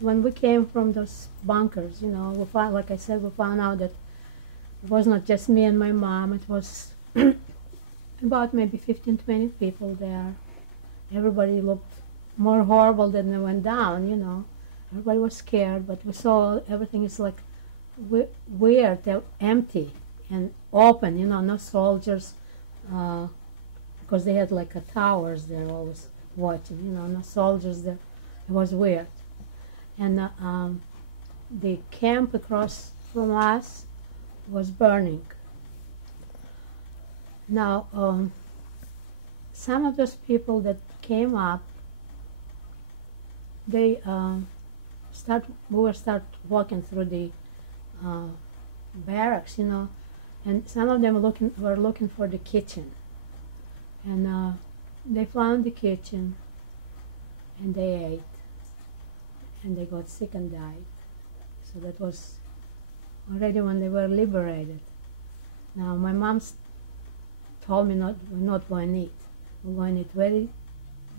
when we came from those bunkers, you know, we found, like I said, we found out that it was not just me and my mom. It was about maybe 15, 20 people there. Everybody looked more horrible than they went down, you know. Everybody was scared, but we saw everything is like weird, empty and open, you know, no soldiers, because they had like towers there always watching, you know, no soldiers there. It was weird. And the camp across from us was burning. Now, some of those people that came up, they we were start walking through the barracks, you know, and some of them were looking for the kitchen, and they found the kitchen, and they ate, and they got sick and died. So that was already when they were liberated. Now my mom told me we're not going to eat. We're going to eat very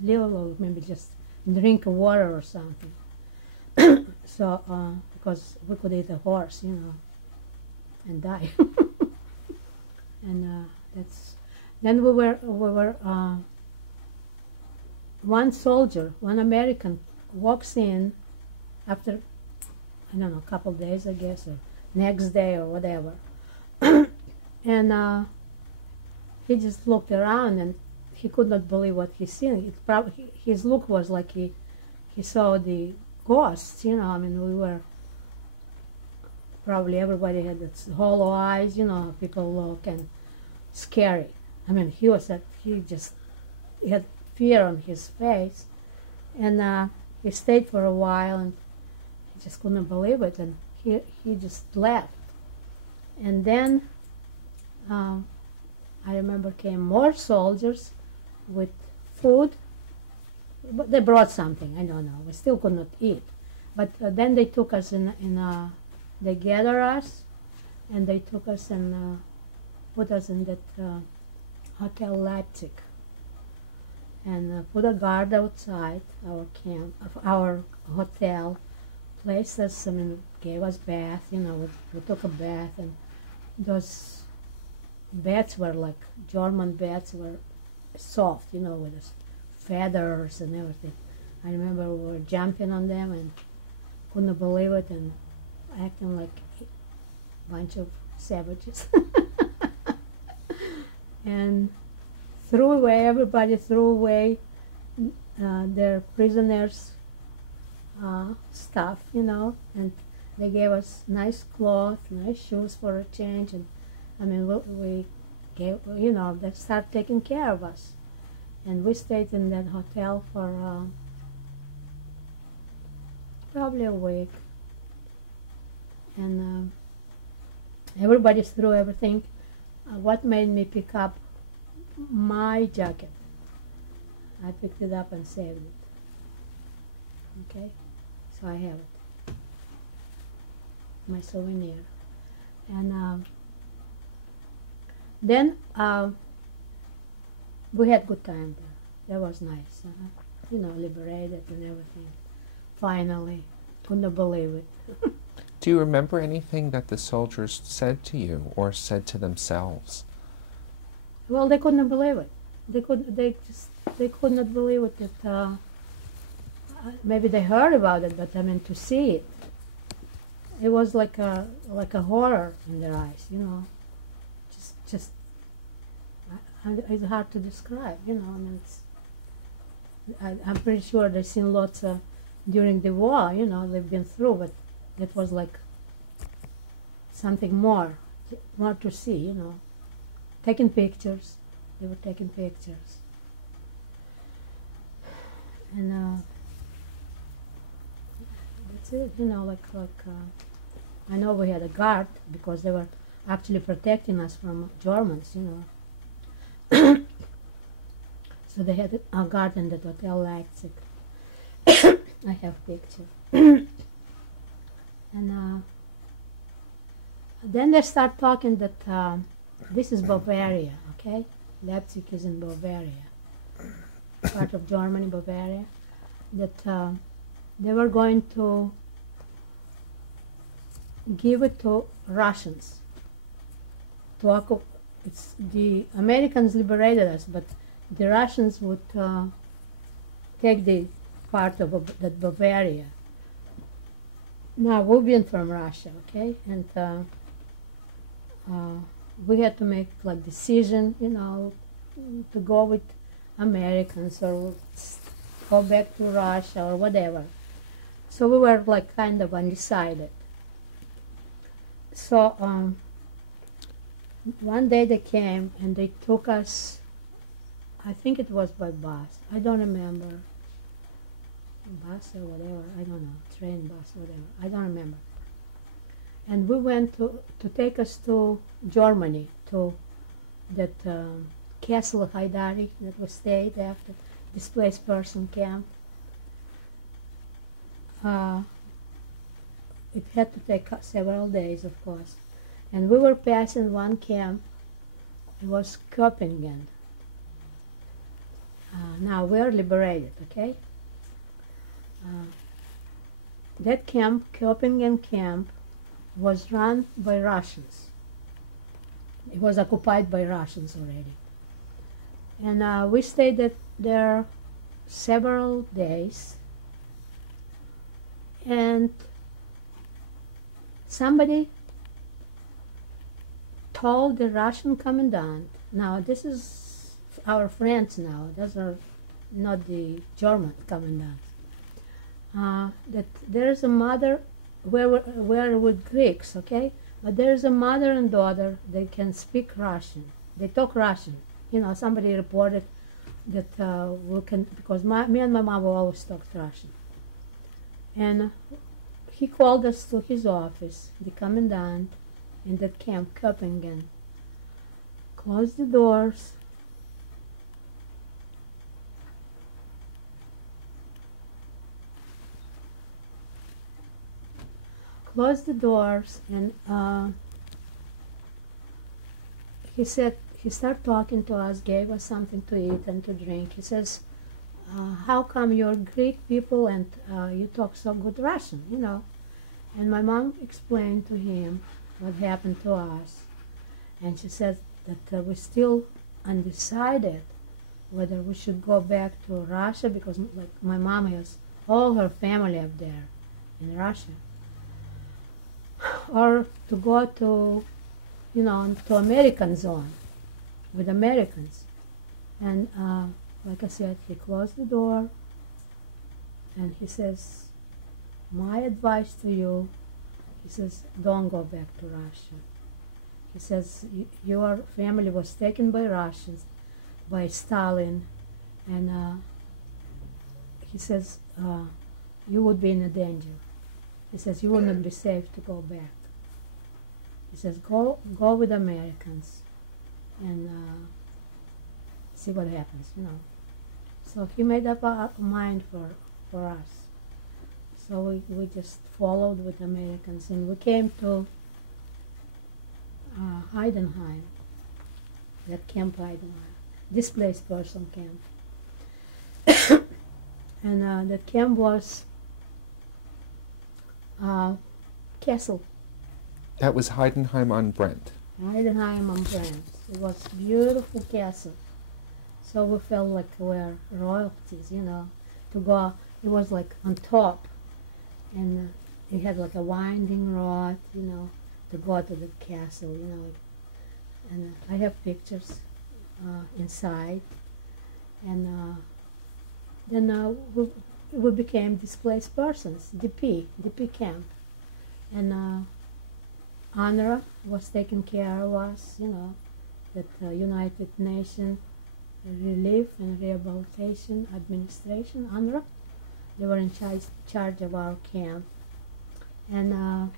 little, or maybe just drink water or something. So, because we could eat a horse, you know, and die. And then we were one soldier, one American walks in after, I don't know, a couple of days, I guess, or next day or whatever. And he just looked around and he could not believe what he's seen. His look was like he saw the ghosts, you know. I mean, we were, probably everybody had its hollow eyes, you know, people look, and scary. I mean, he had fear on his face, and he stayed for a while, and he just couldn't believe it, and he just left. And then I remember came more soldiers with food, but they brought something, I don't know, we still could not eat. But then they took us they gathered us, and they took us and put us in that Hotel Leipzig, and put a guard outside our camp, our hotel, placed us, I mean, gave us bath, you know, we took a bath, and those beds were like, German beds were soft, you know, with feathers and everything. I remember we were jumping on them and couldn't believe it, and acting like a bunch of savages. And everybody threw away their prisoners' stuff, you know, and they gave us nice clothes, nice shoes for a change, and I mean, we gave, you know, they started taking care of us. And we stayed in that hotel for probably a week. And everybody threw everything. What made me pick up my jacket? I picked it up and saved it. Okay? So I have it. My souvenir. And then we had good time there. That was nice. You know, liberated and everything. Finally. Couldn't believe it. Do you remember anything that the soldiers said to you or said to themselves? Well, they couldn't believe it. They could not believe it that maybe they heard about it, but I mean, to see it, it was like a horror in their eyes, you know. Just it's hard to describe, you know. I mean, I'm pretty sure they've seen lots during the war, you know, they've been through, but it was like something more to see, you know. Taking pictures, they were taking pictures. And that's it, you know, I know we had a guard because they were actually protecting us from Germans, you know. So they had a guard in the Hotel Leipzig. I have picture. And then they start talking that this is Bavaria, okay? Leipzig is in Bavaria, part of Germany, Bavaria. That they were going to give it to Russians. It's the Americans liberated us, but the Russians would take the part of that Bavaria. Now, we've been from Russia, okay, and we had to make like decision, you know, to go with Americans or go back to Russia or whatever. So we were like kind of undecided. So one day they came and they took us, I think it was by bus, I don't remember, bus or whatever, I don't know, train, bus, whatever, I don't remember. And we went to take us to Germany, to that Castle Haidari that was stayed after displaced person camp. It had to take several days, of course. And we were passing one camp. It was Köpingen. Now we're liberated, okay? That camp, Köpingen camp, was run by Russians. It was occupied by Russians already. And we stayed there several days. And somebody told the Russian commandant, now this is our friends now, those are not the German commandants, that there's a mother, we're with Greeks, okay? But there's a mother and daughter, they can speak Russian. They talk Russian. You know, somebody reported that we can, because me and my mom always talked Russian. And he called us to his office, the commandant in that camp, Köpingen. Closed the doors. Closed the doors, and he said, he started talking to us, gave us something to eat and to drink. He says, how come you're Greek people and you talk so good Russian, you know? And my mom explained to him what happened to us. And she said that we're still undecided whether we should go back to Russia, because like my mom has all her family up there in Russia, or to go to, you know, to American zone with Americans. And like I said, he closed the door and he says, my advice to you, he says, don't go back to Russia. He says, your family was taken by Russians, by Stalin, and he says, you would be in a danger. He says, you wouldn't be safe to go back. He says, go with Americans and see what happens, you know. So he made up a mind for us. So we just followed with Americans, and we came to Heidenheim, that camp Heidenheim, displaced person camp. And that camp was castle. That was Heidenheim on Brent. Heidenheim on Brent. It was a beautiful castle. So we felt like we were royalties, you know, to go. It was like on top, and it had like a winding road, you know, to go to the castle, you know. And I have pictures inside. And then we became displaced persons, DP camp. And UNRWA was taking care of us, you know, that United Nations Relief and Rehabilitation Administration, UNRWA. They were in charge of our camp. And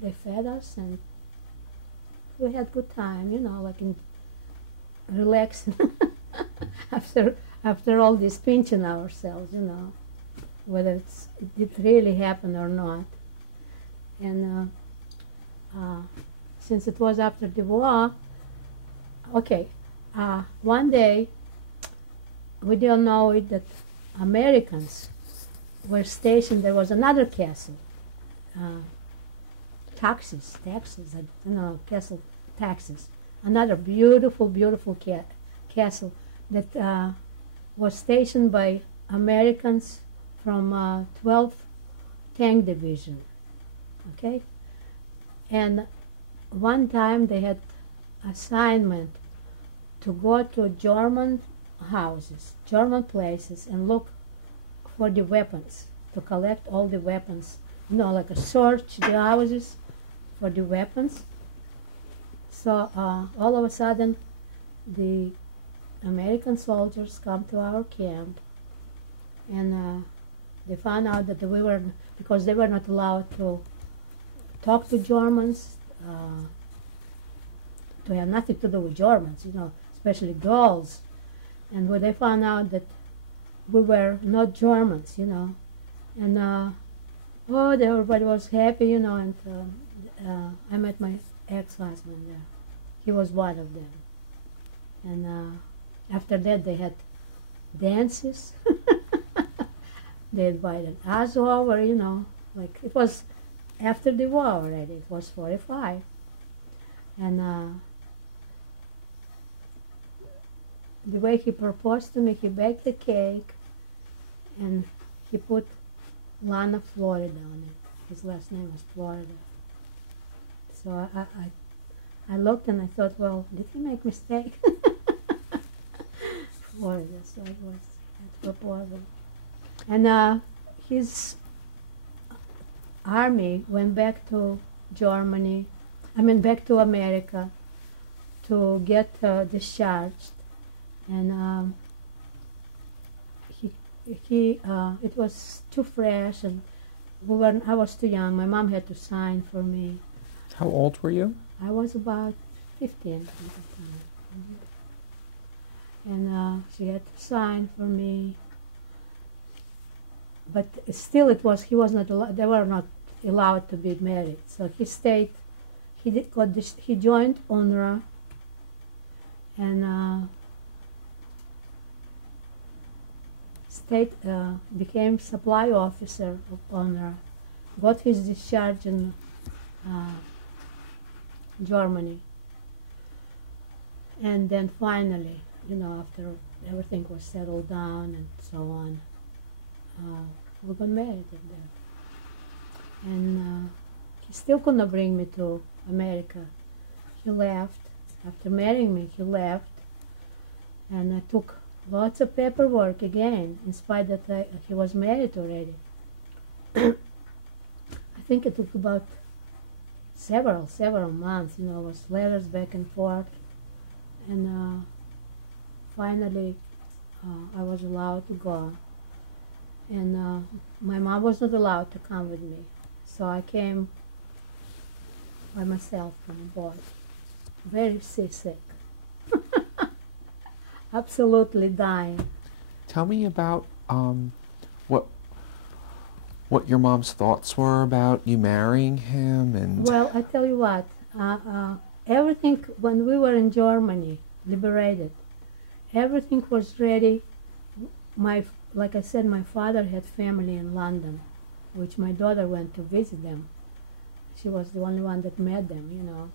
they fed us, and we had good time, you know, like in relaxing after all this pinching ourselves, you know, whether it did really happen or not. And since it was after the war, okay, one day we didn't know it that Americans were stationed, there was another castle. Taxes, castle taxes. Another beautiful, beautiful castle that was stationed by Americans from 12th Tank Division. Okay? And one time they had assignment to go to German houses, German places, and look for the weapons, to collect all the weapons, like a search the houses for the weapons. So all of a sudden, the American soldiers come to our camp, and they found out that we were, because they were not allowed to talk to Germans, to have nothing to do with Germans, especially girls. And when they found out that we were not Germans, and everybody was happy, and I met my ex-husband there. He was one of them. And after that they had dances. They invited us over, like it was after the war already. It was 45. And the way he proposed to me, he baked the cake and he put Lana, Florida on it. His last name was Florida. So I looked and I thought, well, did he make a mistake? Florida, so it was that proposal. And his army went back to Germany, back to America to get discharged. And it was too fresh, and I was too young. My mom had to sign for me. How old were you? I was about 15 at the time. And she had to sign for me. But still, he was not allowed. They were not allowed to be married. So he stayed. He joined UNRWA, and became supply officer of UNRWA. Got his discharge in Germany. And then finally, after everything was settled down and so on, we got married there. And he still could not bring me to America. He left. After marrying me, he left. And I took lots of paperwork again, in spite that he was married already. I think it took about several months, it was letters back and forth. And finally, I was allowed to go. And my mom was not allowed to come with me. So I came by myself from abroad, very seasick. Absolutely dying. Tell me about what your mom's thoughts were about you marrying him. And well, I tell you what, everything, when we were in Germany, liberated, everything was ready. Like I said, my father had family in London, which my daughter went to visit them. She was the only one that met them,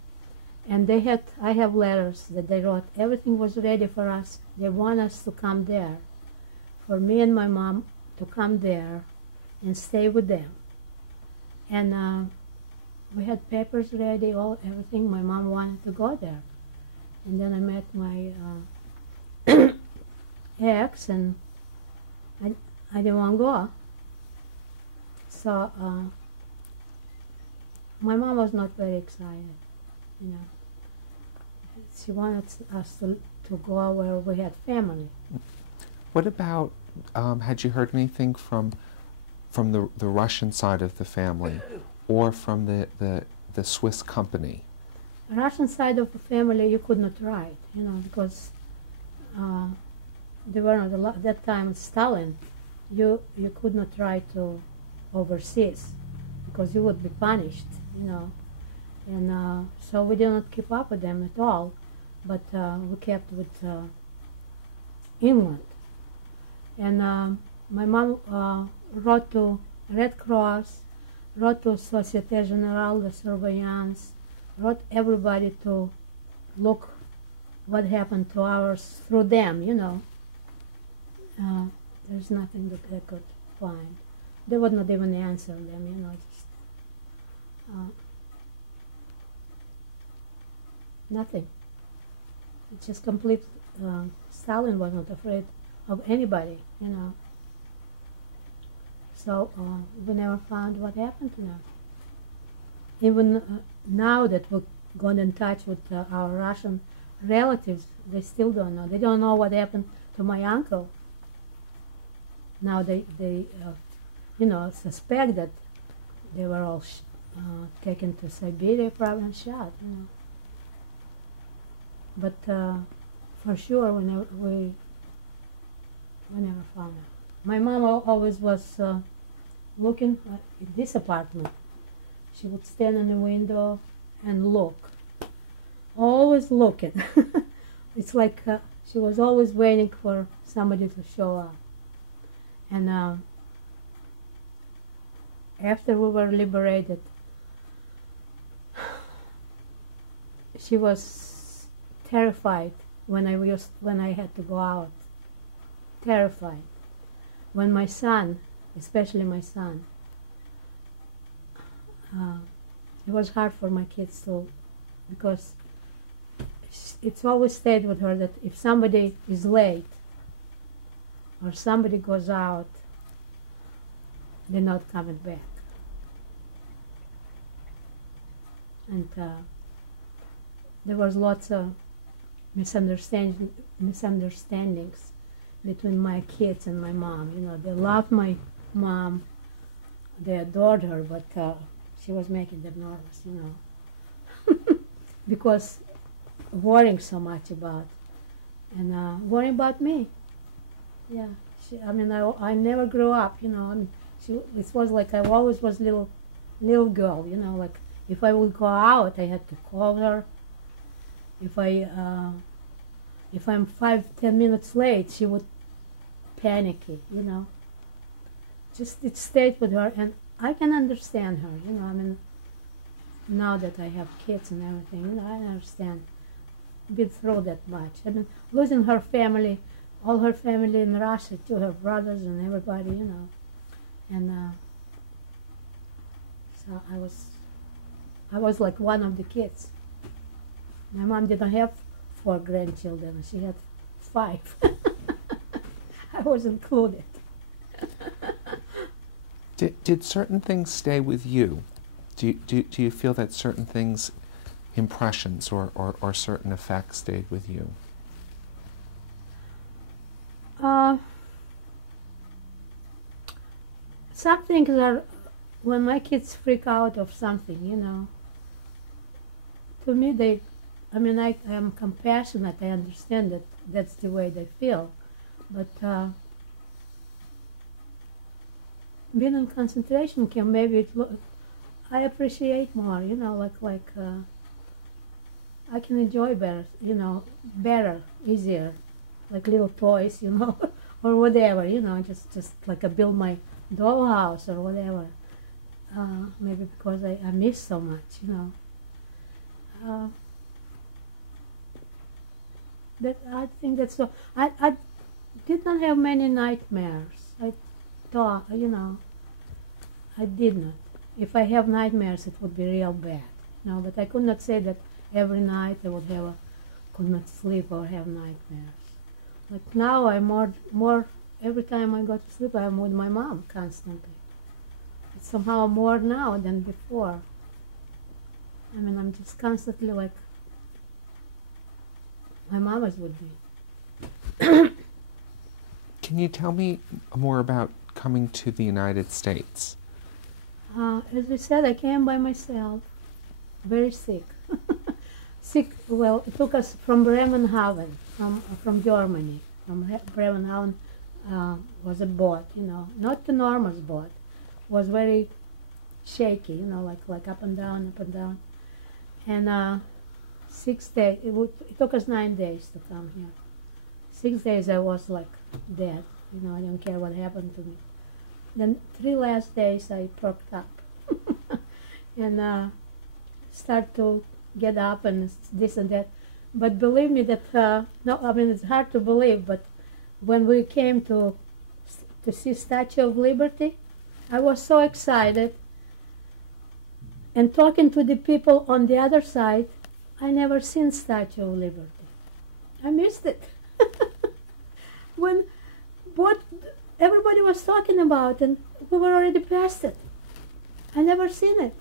And I have letters that they wrote. Everything was ready for us. They want us to come there, for me and my mom to come there and stay with them. And we had papers ready, everything. My mom wanted to go there. And then I met my ex, and I didn't want to go. So my mom was not very excited, She wanted us to go where we had family. What about, had you heard anything from the Russian side of the family, or from the Swiss company? The Russian side of the family you could not write, because they were not allowed. At that time, Stalin, you could not write to overseas, because you would be punished, And so we did not keep up with them at all, but we kept with England. And my mom wrote to Red Cross, wrote to Société Générale de Surveillance, wrote everybody to look what happened to ours through them, you know. There's nothing that they could find. They would not even answer them, you know. Just nothing. It's just complete. Stalin was not afraid of anybody, you know. So we never found what happened to them. Even now that we got in touch with our Russian relatives, they still don't know. They don't know what happened to my uncle. Now they you know, suspect that they were all taken to Siberia, probably and shot, you know. But for sure, we never found it. My mom always was looking in this apartment. She would stand in the window and look, always looking. It's like she was always waiting for somebody to show up. And after we were liberated, she was terrified when I had to go out. Terrified. When my son, especially my son, it was hard for my kids to, because it's always stayed with her that if somebody is late or somebody goes out, they're not coming back. And there was lots of misunderstandings between my kids and my mom. You know, they loved my mom, they adored her, but she was making them nervous, you know, because worrying so much about, and worrying about me. Yeah, I mean, I never grew up, you know. I mean, it was like I always was little girl, you know. Like if I would go out, I had to call her. If I'm 5-10 minutes late, she would panicky, you know. Just it stayed with her, and I can understand her, you know. I mean, now that I have kids and everything, you know, I understand. Been through that much. I mean, losing her family, all her family in Russia, too, her brothers and everybody, you know. And so I was like one of the kids. My mom didn't have 4 grandchildren; she had 5. I was included. Did certain things stay with you? Do you feel that certain things, impressions or certain effects stayed with you? Some things are, when my kids freak out of something, you know, to me I mean, I am compassionate, I understand that that's the way they feel, but being in concentration camp, maybe I appreciate more, you know, like I can enjoy better, you know, easier, like little toys, you know, or whatever, you know, just like I build my dollhouse or whatever. Maybe because I miss so much, you know. I think that's so. I did not have many nightmares. I thought, you know, I did not. If I have nightmares, it would be real bad. No, but I could not say that every night I would could not sleep or have nightmares. But now I'm more. Every time I go to sleep, I'm with my mom constantly. It's somehow more now than before. I mean, I'm just constantly like my mom was with me. Can you tell me more about coming to the United States? As I said, I came by myself, very sick. Well, it took us from Bremenhaven, from Germany. From Bremenhaven was a boat, you know, not the normal boat. Was very shaky, you know, like up and down, up and down. And 6 days, it took us 9 days to come here. 6 days I was like dead, you know, I don't care what happened to me. the 3 last days I perked up and start to get up and this and that. But believe me that, no, I mean, it's hard to believe, but when we came to see Statue of Liberty, I was so excited. And talking to the people on the other side, I never seen Statue of Liberty. I missed it. When what everybody was talking about, and we were already past it. I never seen it.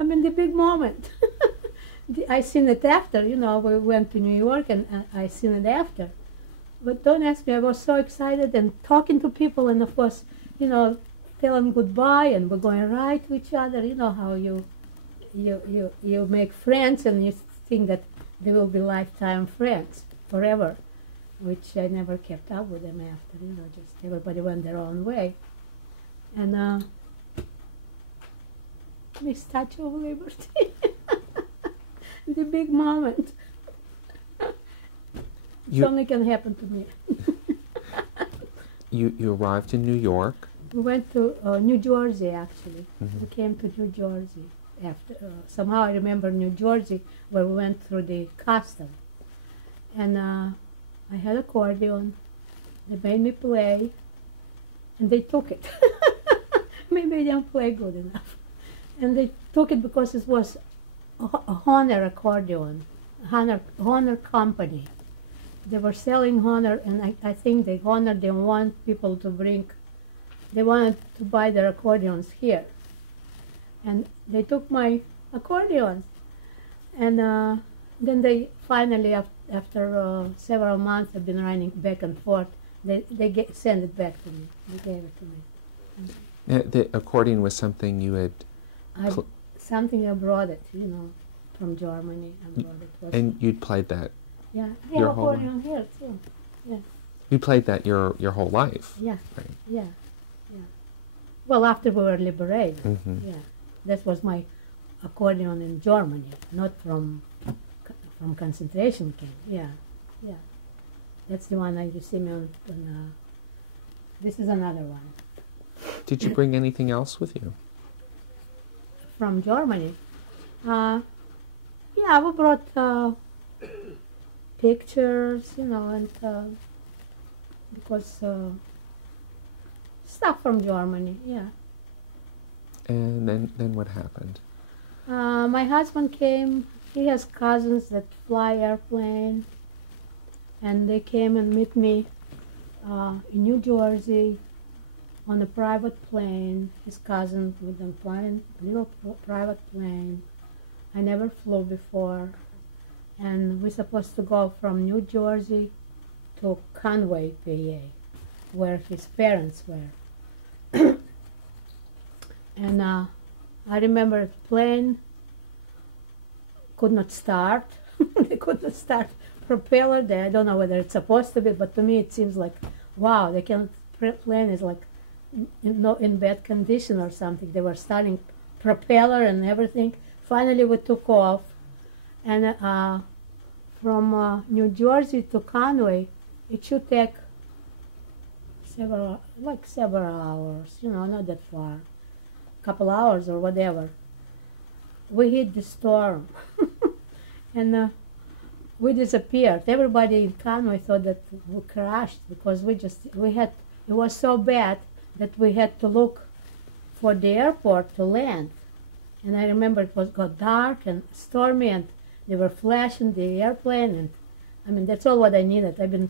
I mean, the big moment. I seen it after, you know, we went to New York and I seen it after. But don't ask me, I was so excited and talking to people and of course, you know, tell them goodbye and we're going to ride to each other. You know how you make friends and you think that they will be lifetime friends forever, which I never kept up with them after, you know, just everybody went their own way. And the Statue of Liberty, the big moment. It only can happen to me. You arrived in New York. We went to New Jersey, actually. Mm-hmm. We came to New Jersey after. Somehow I remember New Jersey, where we went through the custom. And I had accordion. They made me play, and they took it. Maybe I didn't play good enough. And they took it because it was a Honor accordion, Honor company. They were selling Honor, and I think the Honor didn't want people to bring. They wanted to buy their accordions here. And they took my accordions. And then they finally, after several months of been running back and forth, they sent it back to me. They gave it to me. The accordion was something you had... Something I brought it, you know, from Germany. I brought it. And you'd played that? Yeah, I have accordion here too. Yeah. You played that your whole life? Yeah, right. Yeah. Well, after we were liberated, mm-hmm. Yeah, that was my accordion in Germany, not from concentration camp. Yeah, that's the one you see me on. This is another one. Did you bring anything else with you? From Germany? Yeah, we brought pictures, you know, and because. Stuff from Germany, yeah. And then what happened? My husband came. He has cousins that fly airplane, and they came and meet me in New Jersey on a private plane. His cousin with them flying little private plane. I never flew before, and we're supposed to go from New Jersey to Conway, PA, where his parents were. And I remember the plane could not start. They could not start propeller there. I don't know whether it's supposed to be, but to me it seems like, wow, they can't. Plane is like in bad condition or something. They were starting propeller and everything. Finally, we took off, and from New Jersey to Conway, it should take several hours, you know, not that far, couple hours or whatever. We hit the storm, and we disappeared. Everybody in Conway thought that we crashed because it was so bad that we had to look for the airport to land. And I remember it got dark and stormy, and they were flashing the airplane, and I mean, that's all what I needed. I've been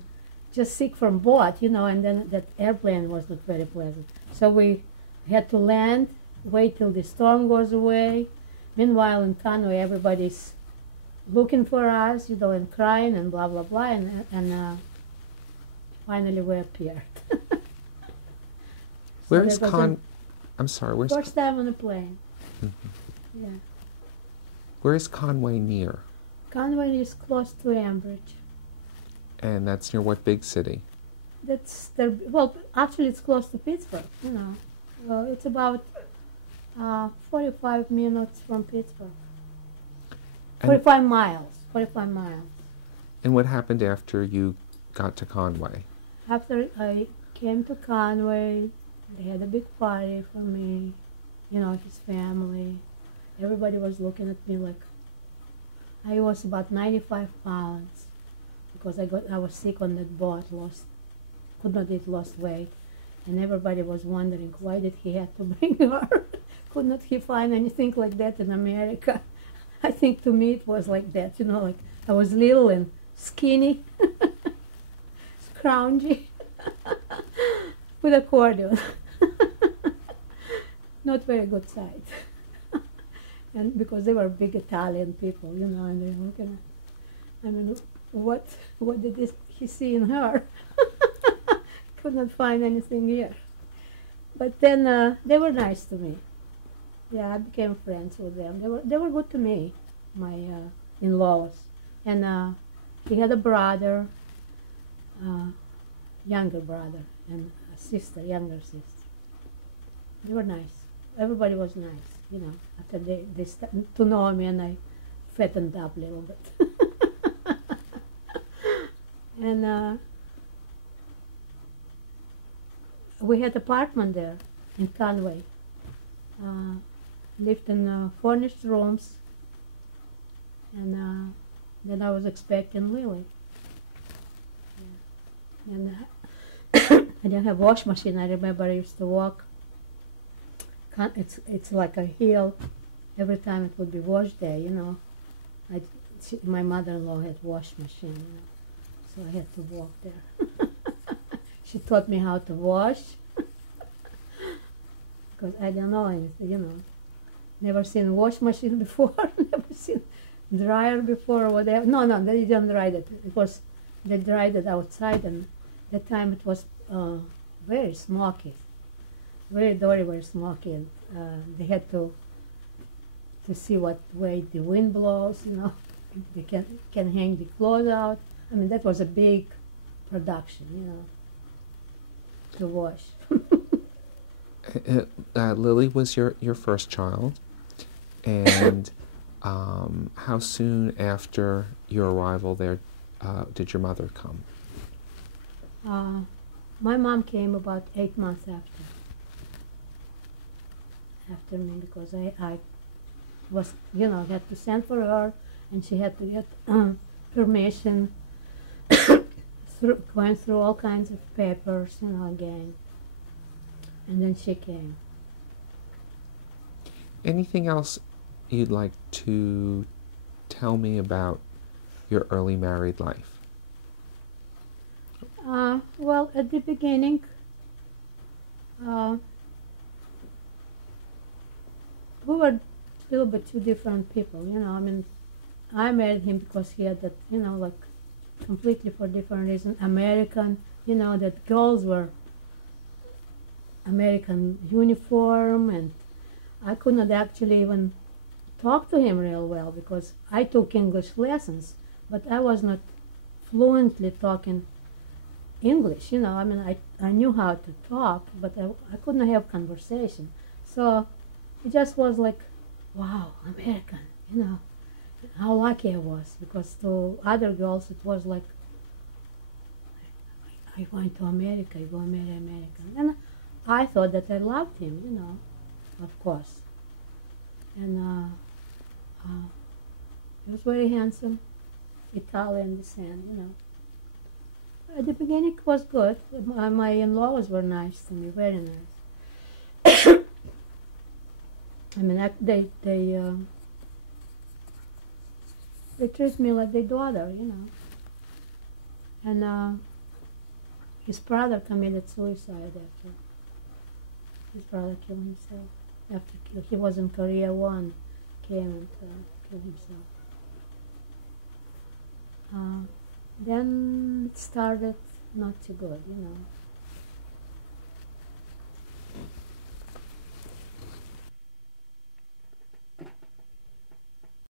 just sick from both, you know, and then that airplane was not very pleasant. So we had to land, wait till the storm goes away. Meanwhile, in Conway, everybody's looking for us, you know, and crying and blah, blah, blah, and finally we appeared. Where's I'm sorry, where's... First time on a plane. Mm-hmm. Yeah. Where is Conway near? Conway is close to Ambridge. And that's near what big city? Well, actually it's close to Pittsburgh, you know. Well, it's about 45 minutes from Pittsburgh. 45 miles. And what happened after you got to Conway? After came to Conway. They had a big party for me, you know, his family. Everybody was looking at me like I was about 95 pounds because I was sick on that boat, could not eat, lost weight. And everybody was wondering, why did he have to bring her? Could not he find anything like that in America? I think to me it was like that, you know, like I was little and skinny, scroungy, with accordion. Not very good sight. And because they were big Italian people, you know, and they were looking at, I mean, what did he see in her? Could not find anything here. But then they were nice to me. Yeah, I became friends with them. They were good to me, my in-laws. And he had a brother, younger brother, and a sister, younger sister. They were nice. Everybody was nice, you know. After they started to know me, and I fattened up a little bit. And we had apartment there in Conway. Lived in furnished rooms, and then I was expecting Lily. Yeah. And I didn't have wash machine. I remember I used to walk. It's like a hill. Every time it would be wash day, you know. My mother-in-law had wash machine, you know, so I had to walk there. She taught me how to wash because I don't know anything, you know. Never seen wash machine before, never seen dryer before or whatever. No, they didn't dry it. They dried it outside, and that time it was very smoky, very dirty, very smoky, and they had to see what way the wind blows, you know. They can hang the clothes out. I mean, that was a big production, you know, to wash. Lily was your first child, and how soon after your arrival there did your mother come? My mom came about 8 months after me, because I was, you know, had to send for her, and she had to get permission, going through all kinds of papers, you know, again. And then she came. Anything else you'd like to tell me about your early married life? Well, at the beginning, we were a little bit two different people, you know. I mean, I married him because he had that, you know, like completely for different reasons. American, you know, that girls were American uniform, and I could not actually even talk to him real well because I took English lessons, but I was not fluently talking English, you know. I mean, I knew how to talk, but I couldn't have conversation. So it just was like, wow, American, you know, how lucky I was, because to other girls it was like, I went to America, I go marry American. And I thought that I loved him, you know, of course. And he was very handsome, Italian descent, you know. At the beginning it was good. My in-laws were nice to me, very nice. I mean, they treat me like their daughter, you know. And his brother committed suicide after. His brother killed himself after he was in Korea. One came and killed himself. Then it started not too good, you know.